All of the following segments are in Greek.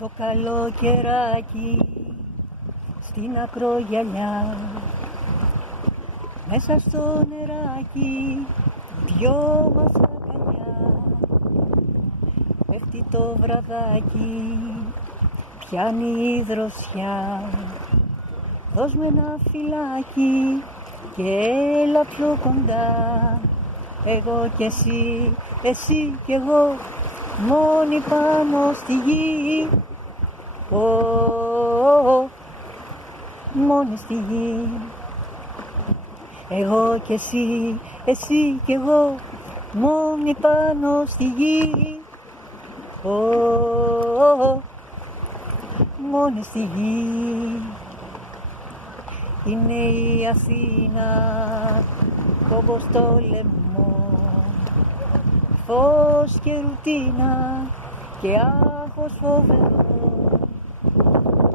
Το καλοκαιράκι στην ακρογιαλιά, μέσα στο νεράκι δυο μας αγκαλιά. Πέφτει το βραδάκι, πιάνει η δροσιά. Δώσ' με ένα φυλάκι και έλα πιο κοντά. Εγώ κι εσύ, εσύ κι εγώ, μόνοι πάνω στη γη. Μόνοι στη γη. Εγώ κι εσύ, εσύ κι εγώ, μόνοι πάνω στη γη. Μόνοι στη γη. Είναι η Αθήνα, κόμπος στο λαιμό, φως και ρουτίνα και άγχος φοβερό.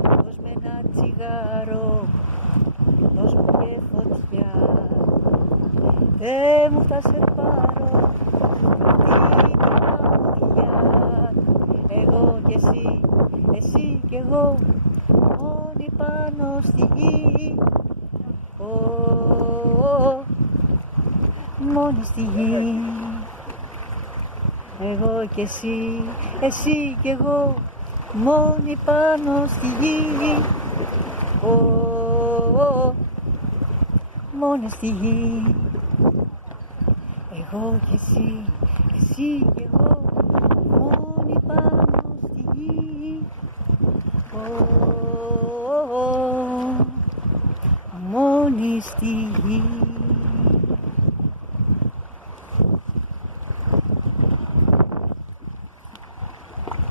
Δώσ' με ένα τσιγάρο, δώσ' μου και φωτιά, δεν μου θα σε πάρω αυτή την αμμουδιά. Εγώ κι εσύ, εσύ κι εγώ, μόνοι πάνω στη γη. Μόνοι στη γη. Εγώ κι εσύ, εσύ κι εγώ, μόνοι πάνω στη γη. Μόνοι στη γη. Εγώ κι εσύ, εσύ κι εγώ,